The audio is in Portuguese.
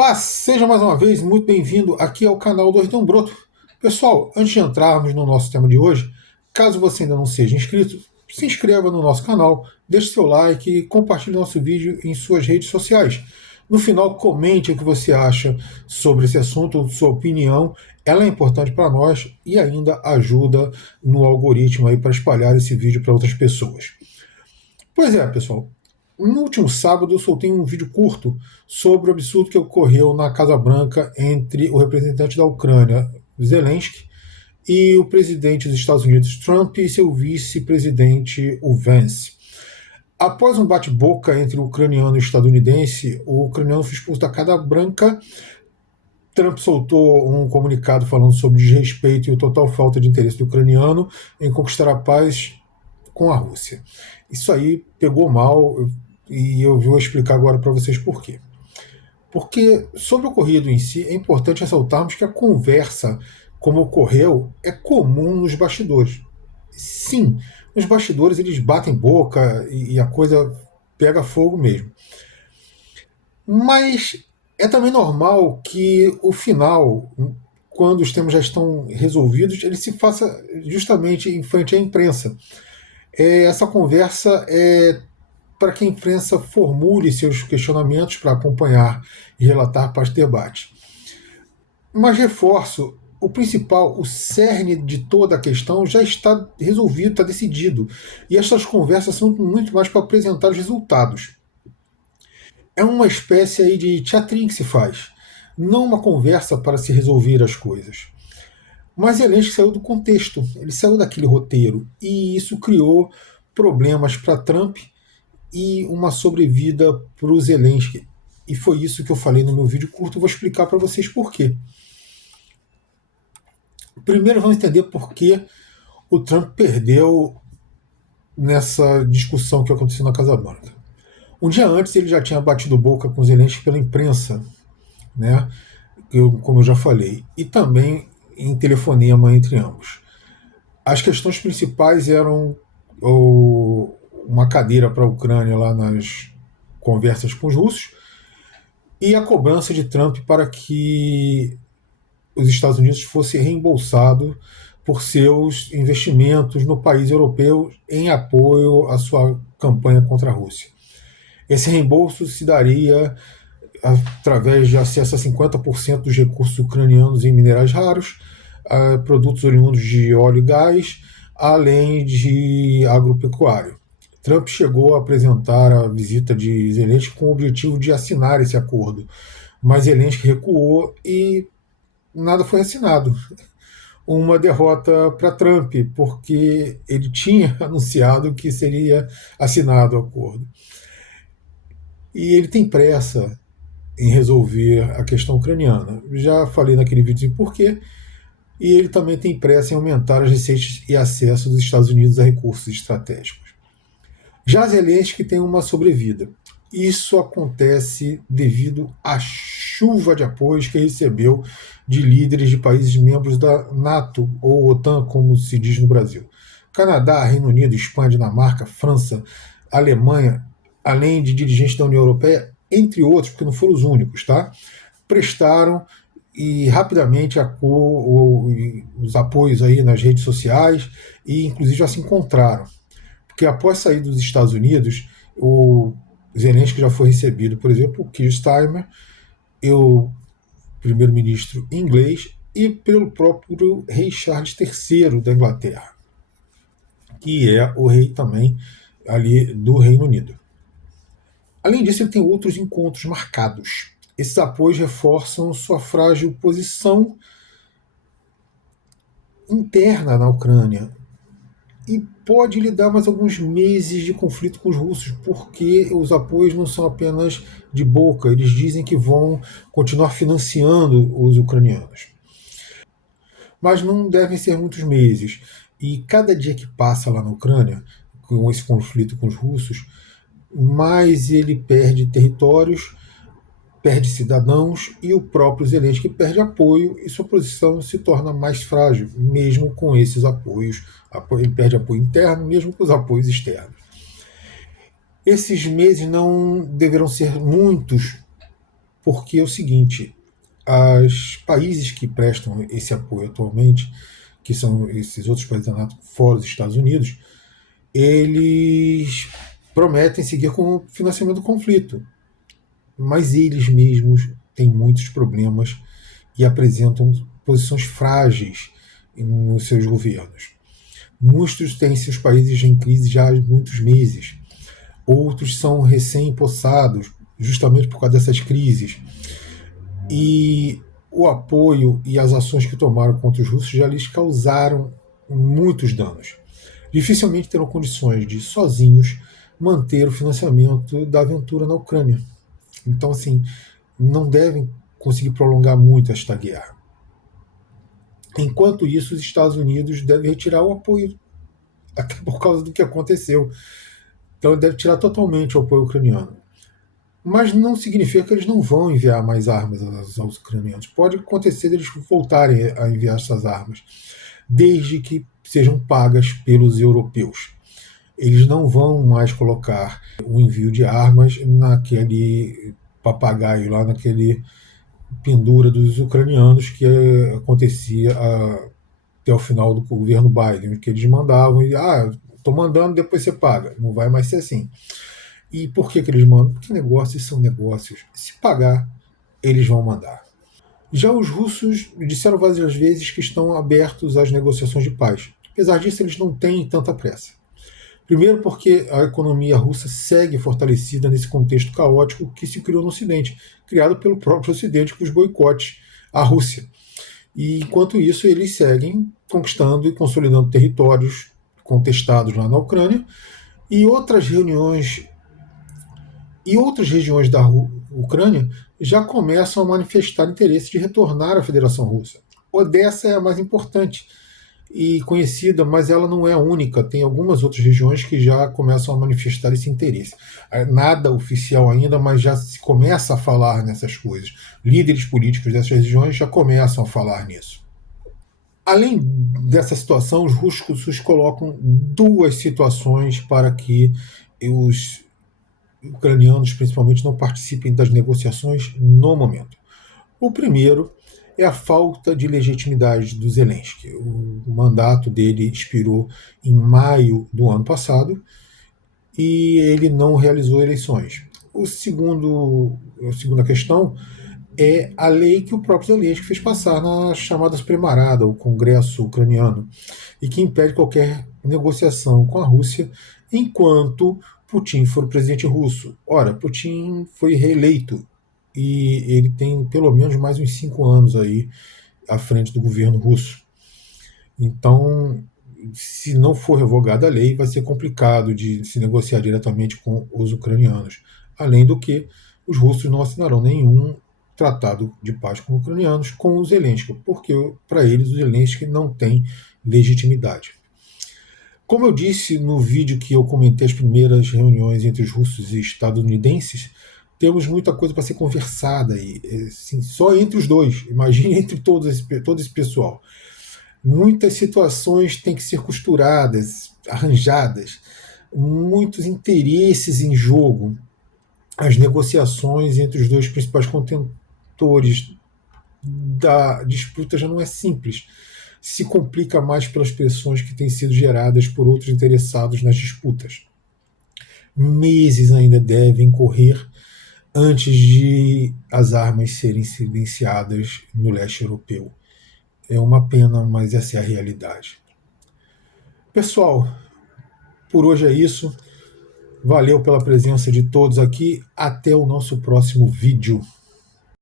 Olá, seja mais uma vez muito bem-vindo aqui ao canal do Hortão Broto. Pessoal, antes de entrarmos no nosso tema de hoje, caso você ainda não seja inscrito, se inscreva no nosso canal, deixe seu like e compartilhe nosso vídeo em suas redes sociais. No final, comente o que você acha sobre esse assunto, sua opinião. Ela é importante para nós e ainda ajuda no algoritmo aí para espalhar esse vídeo para outras pessoas. Pois é, pessoal. No último sábado eu soltei um vídeo curto sobre o absurdo que ocorreu na Casa Branca entre o representante da Ucrânia, Zelensky, e o presidente dos Estados Unidos, Trump, e seu vice-presidente, o Vance. Após um bate-boca entre o ucraniano e o estadunidense, o ucraniano foi expulso da Casa Branca. Trump soltou um comunicado falando sobre desrespeito e a total falta de interesse do ucraniano em conquistar a paz com a Rússia. Isso aí pegou mal e eu vou explicar agora para vocês por quê. Porque sobre o ocorrido em si, é importante ressaltarmos que a conversa, como ocorreu, é comum nos bastidores. Sim, nos bastidores eles batem boca e a coisa pega fogo mesmo. Mas é também normal que o final, quando os temas já estão resolvidos, ele se faça justamente em frente à imprensa. Essa conversa é para que a imprensa formule seus questionamentos para acompanhar e relatar para os debates. Mas reforço, o principal, o cerne de toda a questão já está resolvido, está decidido. E estas conversas são muito mais para apresentar os resultados. É uma espécie aí de teatrinho que se faz, não uma conversa para se resolver as coisas. Mas Zelensky saiu do contexto, ele saiu daquele roteiro, e isso criou problemas para Trump e uma sobrevida para o Zelensky. E foi isso que eu falei no meu vídeo curto, eu vou explicar para vocês por quê. Primeiro vamos entender por que o Trump perdeu nessa discussão que aconteceu na Casa Branca. Um dia antes ele já tinha batido boca com o Zelensky pela imprensa, né? Como eu já falei, e também em telefonema entre ambos. As questões principais eram uma cadeira para a Ucrânia lá nas conversas com os russos e a cobrança de Trump para que os Estados Unidos fosse reembolsado por seus investimentos no país europeu em apoio à sua campanha contra a Rússia. Esse reembolso se daria através de acesso a 50% dos recursos ucranianos em minerais raros, produtos oriundos de óleo e gás, além de agropecuário. Trump chegou a apresentar a visita de Zelensky com o objetivo de assinar esse acordo, mas Zelensky recuou e nada foi assinado. Uma derrota para Trump, porque ele tinha anunciado que seria assinado o acordo. E ele tem pressa em resolver a questão ucraniana. Já falei naquele vídeo por quê. E ele também tem pressa em aumentar as receitas e acesso dos Estados Unidos a recursos estratégicos. Já Zelensky tem uma sobrevida. Isso acontece devido à chuva de apoios que recebeu de líderes de países membros da NATO, ou OTAN, como se diz no Brasil. Canadá, Reino Unido, Espanha, Dinamarca, França, Alemanha, além de dirigentes da União Europeia, entre outros, porque não foram os únicos, tá? Prestaram e rapidamente os apoios aí nas redes sociais e inclusive já se encontraram. Porque após sair dos Estados Unidos, o Zelensky já foi recebido, por exemplo, por Keir Starmer, o primeiro-ministro inglês, e pelo próprio rei Charles III da Inglaterra, que é o rei também ali do Reino Unido. Além disso, ele tem outros encontros marcados. Esses apoios reforçam sua frágil posição interna na Ucrânia e pode lhe dar mais alguns meses de conflito com os russos, porque os apoios não são apenas de boca, eles dizem que vão continuar financiando os ucranianos. Mas não devem ser muitos meses, e cada dia que passa lá na Ucrânia, com esse conflito com os russos, mais ele perde territórios, perde cidadãos e o próprio Zelensky perde apoio e sua posição se torna mais frágil, mesmo com esses apoios. Ele perde apoio interno, mesmo com os apoios externos. Esses meses não deverão ser muitos porque é o seguinte, os países que prestam esse apoio atualmente, que são esses outros países da NATO fora dos Estados Unidos, eles prometem seguir com o financiamento do conflito, mas eles mesmos têm muitos problemas e apresentam posições frágeis nos seus governos. Muitos têm seus países em crise já há muitos meses. Outros são recém-empossados, justamente por causa dessas crises. E o apoio e as ações que tomaram contra os russos já lhes causaram muitos danos. Dificilmente terão condições de, sozinhos, manter o financiamento da aventura na Ucrânia. Então, assim, não devem conseguir prolongar muito esta guerra. Enquanto isso, os Estados Unidos devem retirar o apoio, até por causa do que aconteceu. Então, ele deve tirar totalmente o apoio ucraniano. Mas não significa que eles não vão enviar mais armas aos ucranianos. Pode acontecer deles voltarem a enviar essas armas, desde que sejam pagas pelos europeus. Eles não vão mais colocar o envio de armas naquele papagaio lá, naquele pendura dos ucranianos que acontecia até o final do governo Biden, que eles mandavam e estou mandando, depois você paga. Não vai mais ser assim. E por que eles mandam? Porque negócios são negócios. Se pagar, eles vão mandar. Já os russos disseram várias vezes que estão abertos às negociações de paz. Apesar disso, eles não têm tanta pressa. Primeiro porque a economia russa segue fortalecida nesse contexto caótico que se criou no Ocidente, criado pelo próprio Ocidente com os boicotes à Rússia. E enquanto isso, eles seguem conquistando e consolidando territórios contestados lá na Ucrânia e outras reuniões e outras regiões da Ucrânia já começam a manifestar interesse de retornar à Federação Russa. Odessa é a mais importante e conhecida, mas ela não é a única. Tem algumas outras regiões que já começam a manifestar esse interesse. Nada oficial ainda, mas já se começa a falar nessas coisas. Líderes políticos dessas regiões já começam a falar nisso. Além dessa situação, os russos colocam duas situações para que os ucranianos, principalmente, não participem das negociações no momento. O primeiro é a falta de legitimidade do Zelensky. O mandato dele expirou em maio do ano passado e ele não realizou eleições. A segunda questão é a lei que o próprio Zelensky fez passar na chamada Supremarada, o Congresso ucraniano, e que impede qualquer negociação com a Rússia enquanto Putin for o presidente russo. Ora, Putin foi reeleito e ele tem pelo menos mais uns 5 anos aí à frente do governo russo. Então, se não for revogada a lei, vai ser complicado de se negociar diretamente com os ucranianos. Além do que, os russos não assinarão nenhum tratado de paz com os ucranianos com o Zelensky, porque para eles o Zelensky não tem legitimidade. Como eu disse no vídeo que eu comentei as primeiras reuniões entre os russos e estadunidenses, temos muita coisa para ser conversada aí, assim, só entre os dois. Imagine entre todo esse pessoal. Muitas situações têm que ser costuradas, arranjadas, muitos interesses em jogo. As negociações entre os dois principais contendores da disputa já não é simples. Se complica mais pelas pressões que têm sido geradas por outros interessados nas disputas. Meses ainda devem correr antes de as armas serem silenciadas no leste europeu. É uma pena, mas essa é a realidade. Pessoal, por hoje é isso. Valeu pela presença de todos aqui. Até o nosso próximo vídeo.